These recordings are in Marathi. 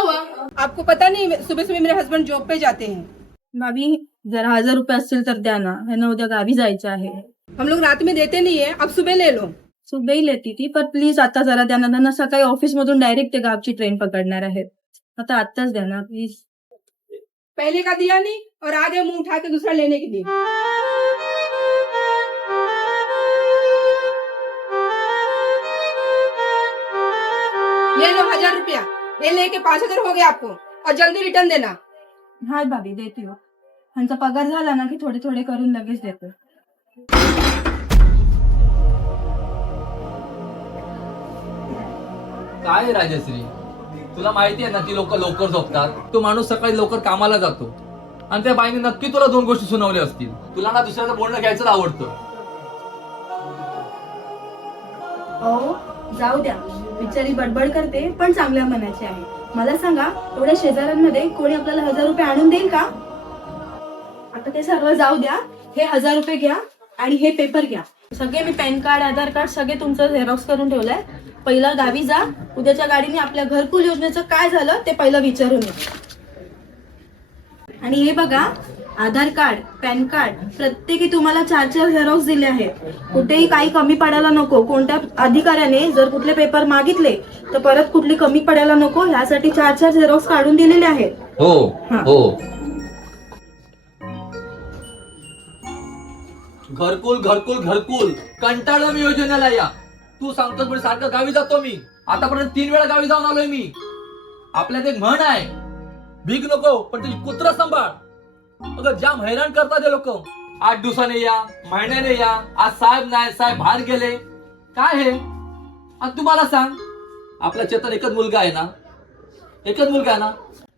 हुआ? आपको पता नहीं सुबह सुबह मेरे हस्बैंड जॉब पे जाते हैं। भाभी जरा हज़ार रुपये असतील तर द्या ना ह्यांना उद्या गावी जायचं आहे. हम लोग रात में देते नहीं है अब सुबह ले लो। सुबई लेती ती पण प्लीज़ आता जरा द्या ना त्यांना सकाळी ऑफ़िस मधून डायरेक्ट ते गावची ट्रेन पकडणार आहेत. आता आत्ताच द्या ना प्लीज़ पहले का दिया नहीं और आ गए मुँह उठा के दूसरा लेने के लिए। ये लो हज़ार रुपया। ये लेके पाँच हजार हो गया आपको और जल्दी रिटर्न देना। हाय भाभी देते हो। ह्यांचा पगार झाला ना की थोडे थोडे करून लगेच देते। काय राजश्री? तुला माहिती आहे ना ती लोक लवकर झोपतात? तो माणूस सकाळी लवकर कामाला जातो. आणि त्या बाईने नक्की तुला दोन गोष्टी सुनावल्या असतील. तुला ना दुसऱ्याचं बोलणं घ्यायचं आवडतं. अहो जाऊ द्या. बिचारी बडबड करते पण चांगल्या मनाची आहे. मला सांगा एवढ्या शेजाऱ्यांमध्ये कोणी आपल्याला हजार रुपये आणून देईल का? आता ते सर्व जाऊ द्या हे हजार रुपये घ्या आणि हे पेपर घ्या. सगळे मी पॅन कार्ड आधार कार्ड सगळे तुमचं झेरॉक्स करून ठेवलंय. पहिलं गावी जा उद्याच्या गाडीने आपल्या घरकुल योजनेचं काय झालं ते पहिलं विचारून आणि हे बघा आधार कार्ड पॅन कार्ड प्रत्येकी तुम्हाला चार चार झेरॉक्स दिले आहेत. कुठेही काही कमी पडायला नको. कोणत्या अधिकाऱ्याने जर कुठले पेपर मागितले तर परत कुठली कमी पडायला नको ह्यासाठी चार चार झेरॉक्स काढून दिलेले आहेत. हो हा. हो. घरकुल घरकुल घरकुल. कंटाळलो मी योजनेला या. तू सांगतोस म्हणजे सारखं गावी जातो मी. आतापर्यंत तीन वेळा गावी जाऊन आलोय मी. आपल्यात एक म्हण आहे. भीक नको पण तुझी कुत्रा सांभाळ. अगं जाम हैराण करतात हे लोक. आठ दिवसाने या महिन्याने या आज साहेब नाही साहेब बाहेर गेले. काय हे? आणि तुम्हाला सांग आपला चेतन एकच मुलगा आहे ना? एकच मुलगा आहे ना?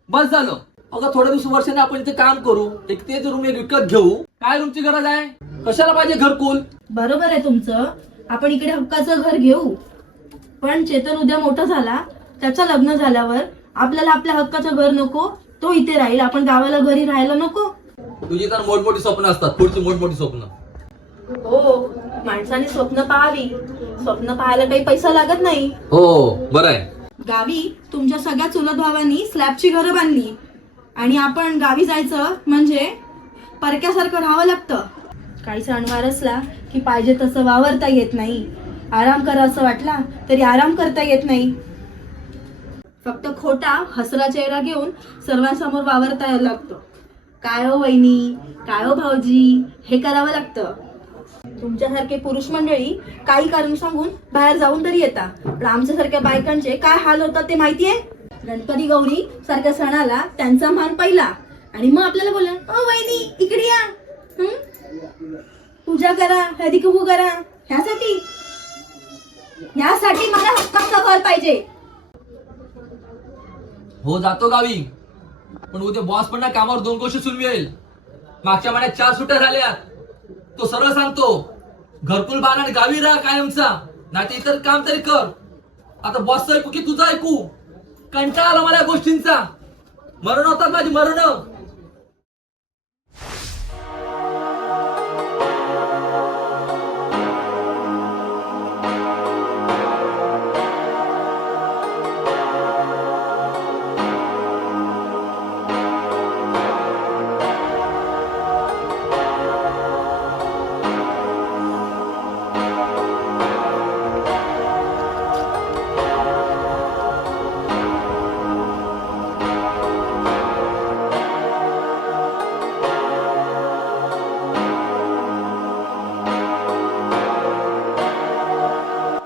बस झालं. अगं थोड्या दिवस वर्षाने आपण इथे काम करू. एक तेच रूम एक विकत घेऊ. काय रूमची गरज आहे? कशाला पाहिजे घरकुल? बरोबर आहे तुमचं. आपण इकडे हक्काचं घर घेऊ. पण चेतन उद्या मोठा झाला. त्याचं लग्न झाल्यावर आपल्याला आपल्या हक्काचं घर नको. तो इथे राहील. आपण गावाला घरी राहायला नको. तुझी तर मोठमोठी स्वप्न असतात. पुढची मोठमोठी स्वप्न. हो माणसाने स्वप्न पाहावी. स्वप्न पाहायला काही पैसा लागत नाही. हो बरं आहे. गावी तुमच्या सगळ्या चुलत भावांनी स्लॅबची घरं बांधली. आणि आपण गावी जायचं म्हणजे परक्यासारखं राहावं लागतं. काही सणवार असला की पाहिजे तसं वावरता येत नाही. आराम करा असं वाटला तरी आराम करता येत नाही. फक्त खोटा हसरा चेहरा घेऊन सर्वांसमोर वावरता यायला लागतं. काय हो वहिनी? काय हो भाऊजी? हे करावं लागतं. तुमच्यासारखे पुरुष मंडळी काही कारण सांगून बाहेर जाऊन तरी येता. पण आमच्यासारख्या बायकांचे काय हाल होतात ते माहितीये गणपती गौरी सारख्या सणाला त्यांचा मान पहिला. आणि मग आपल्याला बोला ओ वहिनी इकडे या. पूजा करा हळदी कुंकू करा. ह्यासाठी? ह्यासाठी मला हक्काचं घर पाहिजे. हो जातो गावी. पण उद्या बॉस पण ना कामावर दोन गोष्टी सुनवेल मागच्या महिन्यात चार सुट्ट्या झाल्या. तो सरळ सांगतो घरकुल बाण आणि गावी राहा कायमचा. नाही तर इतर काम तरी कर. आता बॉस ऐकू की तुझं ऐकू? कंटाळा आला मला या गोष्टींचा. मरण होतात माझी मरण.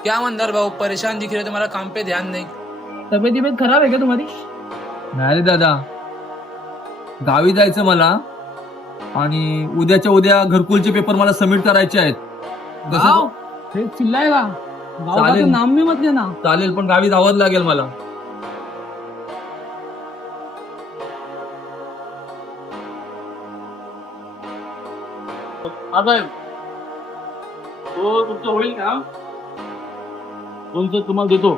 क्या मंदार भाऊ? परेशान दिख रहे हो तुम्हारा काम पे ध्यान नहीं तब्येत बिब्येत खराब आहे का तुम्हारी? नाही रे दादा। गावी जायचं मला आणि उद्याच्या उद्या घरकुलचे पेपर मला सबमिट करायचे आहेत। गाव हे चिल्लाएगा गाव का चालेल. नाम भी मत लेना चालेल पण गावी जावंच लागेल मला। साहेब हो तुमचं होईल का? तुमचं तुम्हाला देतो.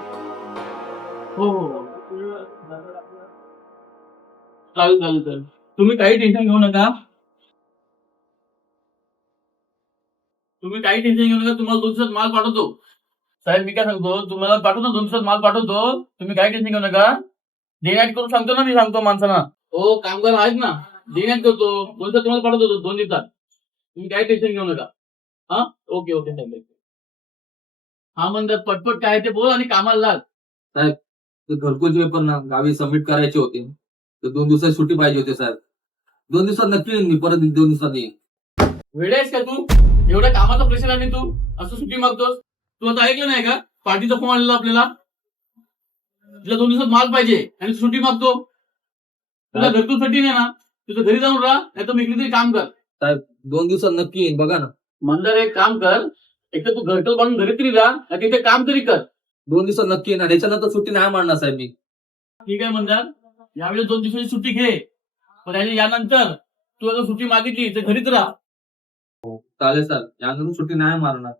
हो, हो हो चालेल चालेल चालेल. तुम्ही काही टेन्शन घेऊ नका. तुम्ही काही टेन्शन घेऊ नका तुम्हाला दोन दिवसात माल पाठवतो. साहेब मी काय सांगतो? तुम्हाला पाठवतो दोन दिवसात माल पाठवतो. तुम्ही काही टेन्शन घेऊ नका. डे नाईट करून सांगतो ना मी सांगतो माणसांना. हो कामगार आहेत ना. डे नाईट करतो. दोन दिवसात तुम्हाला पाठवतो दोन दिवसात. तुम्ही काही टेन्शन घेऊ नका. हा? ओके ओके साहेब हा म्हणतात पटपट काय ते बोल आणि कामाला लाग. ते घरकुलचे पेपर ना गावी सबमिट करायचे होते. तर दोन दिवसात सुट्टी पाहिजे होते साहेब. दोन दिवसात नक्की येईन मी परत दोन दिवसात येईन वेळ आहेस का तू? एवढ्या कामाचा प्रेशर आणि तू? असं सुट्टी मागतोस? तू आता ऐकलं नाही का? पार्टीचा फोन आलेला आपल्याला. तुला दोन दिवसात माल पाहिजे आणि तू सुट्टी मागतो. तुला घरकुल सुट्टी नाही ना? तुझं घरी जाऊन राहा नाही तर इकडे तरी काम कर. दोन दिवसात नक्की येईन बघा ना. मंदार एक काम कर. एक तर तू घरकुल बांधून घरी तरी राहा नाही तिथे काम तरी कर. दोन दिवसात नक्की येणार. याच्यानंतर सुट्टी नाही मारणार साहेब मी. ठीक आहे मंदार. यावेळेस दोन दिवसाची सुट्टी घे. पण याच्या- यानंतर तू अगर सुट्टी मागितली तर घरीच राहा. चालेल सर यानंतर सुट्टी नाही मारणार.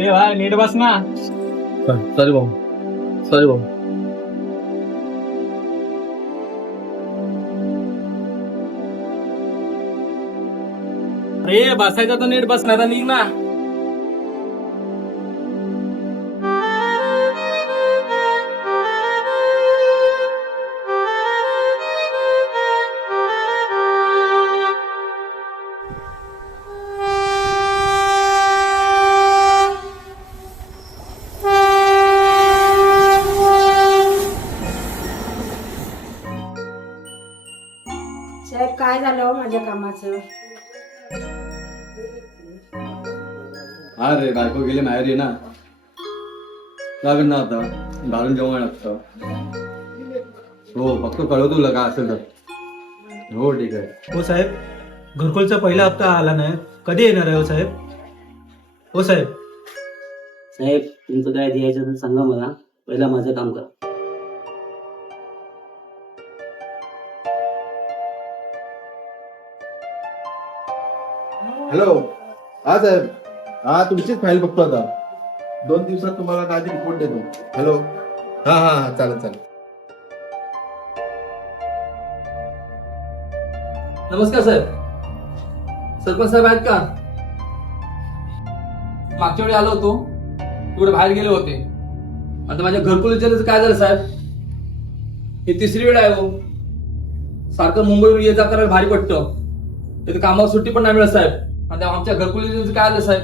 ये भाई नीट बस ना। सॉरी भाऊ सॉरी भाऊ। अरे बसायचं तर नीट बसणार निघ ना. हो माझ्या कामाचं. अरे बायको गेली माहेरी ना. लागत ना आता. घालून जेवण लागतं हो फक्त कळव तुला काय असेल तर. हो ठीक आहे. हो साहेब घरकुलचा पहिला हप्ता आला नाही. कधी येणार आहे हो साहेब? हो साहेब. साहेब तुमचं काय द्यायचं सांगा मला. पहिला माझं काम करा. हॅलो हा साहेब. हा तुमचीच फाईल बघतो आता. दोन दिवसात तुम्हाला काय ते रिपोर्ट देतो. हॅलो हा हा हा चालेल चालेल. नमस्कार साहेब. सरपंच साहेब आहेत का? मागच्या वेळी आलो होतो. थोडे बाहेर गेले होते. आता माझ्या घरकुल विचारायचं काय झालं साहेब? ही तिसरी वेळ आहे हो. सारखं मुंबईवर ये जा करायला भारी पडतं. तिथे कामावर सुट्टी पण नाही मिळत साहेब. आणि आमच्या घरकुलीचं काय आलं साहेब?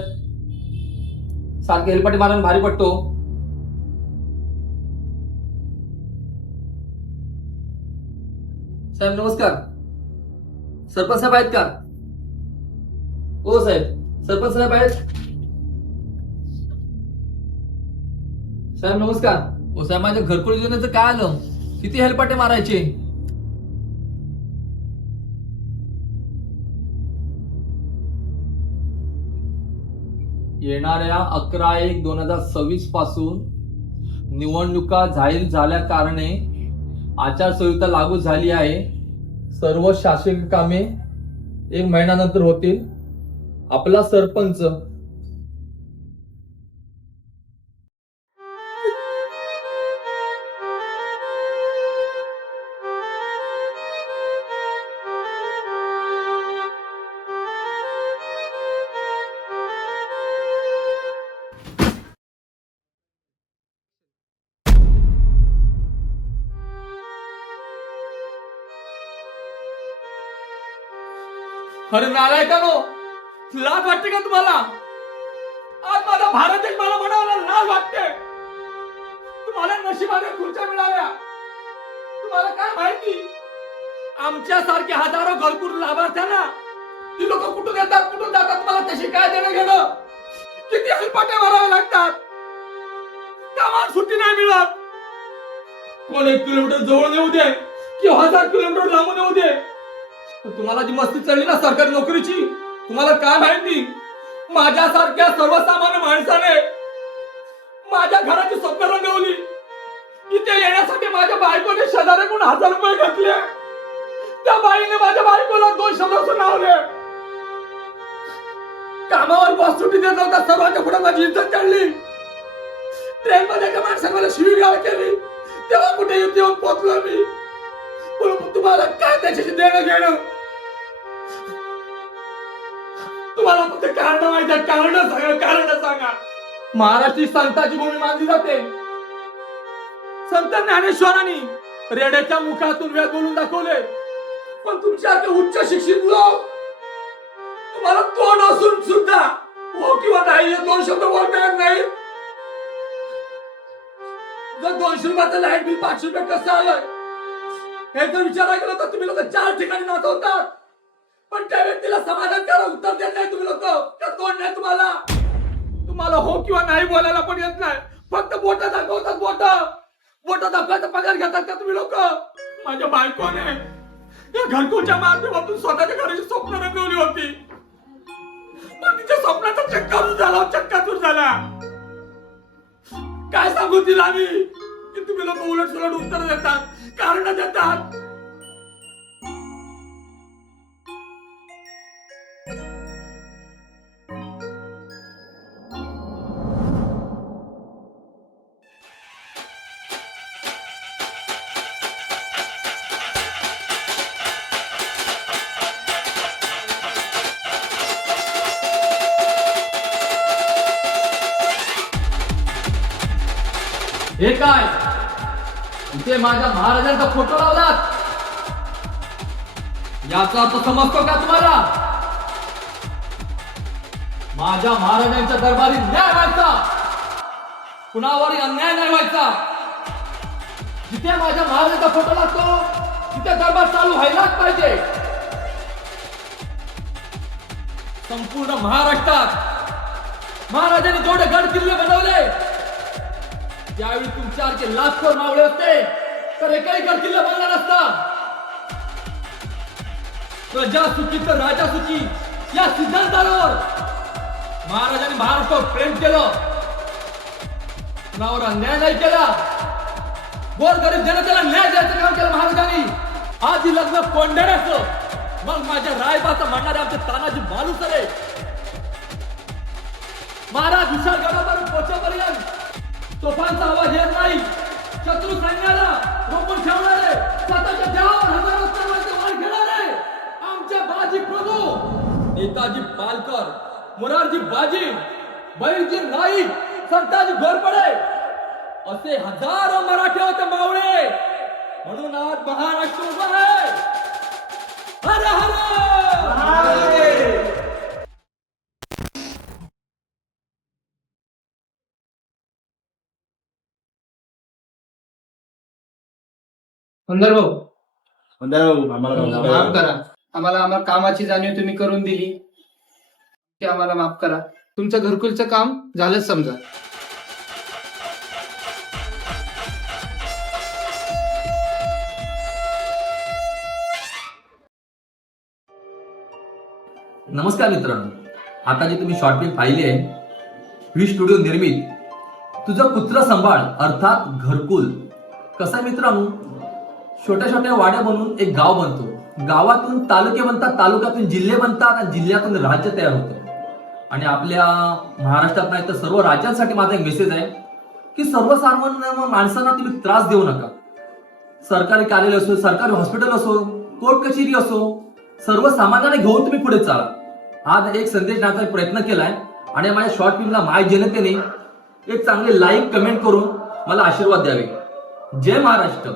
सारखे हेलपाटी मारायला भारी पडतो. साहेब नमस्कार. सरपंच साहेब आहेत का? हो साहेब. सरपंच साहेब आहेत? साहेब नमस्कार. हो साहेब माझ्या घरकुल योजनेचं काय आलं? किती हेलपाटे मारायचे? येणाऱ्या अकरा एक दोन हजार सव्वीसपासून निवडणुका जाहीर झाल्या कारणे आचारसंहिता लागू झाली आहे. सर्व शासकीय कामे एक महिन्यानंतर होतील. आपला सरपंच अरे नालायकानो लाज वाटते का तुम्हाला? आज माझा भारत एक मला म्हणाला लाज वाटते. तुम्हाला नशिबाने खुर्च्या मिळाल्या. तुम्हाला काय माहिती? आमच्या सारखे हजारो घरकुल लाभार्थ्यांना ती लोक कुठून येतात कुठून जातात मला तशी काय देणं घेणं? किती हलपाटे मारावे लागतात? कामाला सुट्टी नाही मिळत. कोण एक किलोमीटर जवळ येऊ दे किंवा हजार किलोमीटर लांबून येऊ दे. तुम्हाला जी मस्ती चढली ना सरकारी नोकरीची तुम्हाला काय माहिती? माझ्यासारख्या सर्वसामान्य माणसाने माझ्या घराची स्वप्न रंगवली. इथे येण्यासाठी माझ्या बायकोने शेजाऱ्याकडून हजार रुपये घेतले? त्या बाईने माझ्या बायकोला दोन शब्द सुनावले. कामावर बस सुट्टी देत नव्हता सर्वांच्या पुढे माझी इज्जत काढली. ट्रेन मध्ये एका माणसाने मला शिवीगाळ केली. तेव्हा कुठे येऊन पोहोचलो मी. पण तुम्हाला काय त्याच्याशी देणं घेणं तुम्हाला फक्त कारण माहिती आहे. कारण सांगा कारण सांगा. महाराष्ट्री संताची भूमी मानली जाते. संत ज्ञानेश्वरांनी रेड्याच्या मुखातून वेद बोलून दाखवले. पण तुमच्यासारखे उच्च शिक्षित लोक तुम्हाला तोंड असून सुद्धा हो किंवा नाही हे दोन शब्द बोलता येत नाही जर दोनशे रुपयाचं लाइट बिल पाचशे रुपये कसं आलं हे जर विचारायला गेलं तर तुम्ही लोक चार ठिकाणी नाचवतात. पण त्या व्यक्तीला समाधानकारक उत्तर देत नाही तुम्ही लोक. त्या तोंड नाही तुम्हाला? तुम्हाला हो किंवा नाही बोलायला पण येत नाही. फक्त बोट दाखवतात बोट. बोट दाखवायचा पगार घेतात का तुम्ही लोक? माझ्या बायकोने या घरकुलच्या माध्यमातून स्वतःच्या घराची स्वप्न रंगवली होती. पण तिच्या स्वप्नाचा चक्काचूर झाला चक्काचूर झाला. काय सांगू तिला मी? की तुम्ही लोक उलट सुलट उत्तर देतात कारण देतात. हे काय? इथे माझ्या महाराजांचा फोटो लावलात. याचा अर्थ समजतो का तुम्हाला? माझ्या महाराजांच्या दरबारी न्याय व्हायचा. कुणावरही अन्याय नाही व्हायचा. जिथे माझ्या महाराजांचा फोटो लागतो तिथे दरबार चालू व्हायलाच पाहिजे. संपूर्ण महाराष्ट्रात महाराजांनी जेवढे गड किल्ले बनवले ज्यावेळी तुमच्यासारखे लाखो मावळे असते तर एकही गड बनला नसता प्रजा सुखी तर राजा सुखी या सिद्धांतावर महाराजांनी महाराष्ट्रावर प्रेम केलं. कुणावर अन्याय नाही केला. गोर गरीब जनतेला न्याय द्यायचं काम केलं महाराजांनी. आधी लग्न कोंढण्याचं मग माझ्या रायबाचं म्हणणारे आमचे तानाजी बालुसरे महाराज विशाल गडावर पोचेपर्यंत तोफांचा आवाज येत नाही. शत्रू सैन्याला रोखून ठेवणारे स्वतःच्या देहावर हजारो सर्वांचे वार घेणारे आमच्या बाजी प्रभू. नेताजी पालकर मुरारजी बाजी बैरजी नाईक संताजी घोरपडे असे हजारो मराठे होते मावळे. म्हणून आज महाराष्ट्र उभा आहे. हर हर! सुंदर भाऊ. आम्हाला माफ करा. आम्हाला आम्हाला कामाची जाणीव तुम्ही करून दिली. ते आम्हाला माफ करा. तुमचं घरकुलचं काम झालंच समजा. नमस्कार मित्रांनो. आता जी तुम्ही शॉर्ट फिल्म पाहिली आहे व्ही स्टुडिओ निर्मित तुझं पुत्र संभाळ अर्थात घरकुल. कसं मित्रांनो? छोट्या छोट्या वाड्या बनवून एक गाव बनतो. गावातून तालुके बनतात तालुक्यातून जिल्हे बनतात आणि जिल्ह्यातून राज्य तयार होतं. आणि आपल्या महाराष्ट्रात नाही तर सर्व राज्यांसाठी माझा एक मेसेज आहे की सर्वसामान्य माणसांना तुम्ही त्रास देऊ नका. सरकारी कार्यालय असो सरकारी हॉस्पिटल असो कोर्ट कचेरी असो सर्वसामान्याने घेऊन तुम्ही पुढे चाला. आज एक संदेश देण्याचा प्रयत्न केलाय आणि माझ्या शॉर्ट फिल्मला माय जनतेने एक चांगले लाईक कमेंट करून मला आशीर्वाद द्यावे. जय महाराष्ट्र.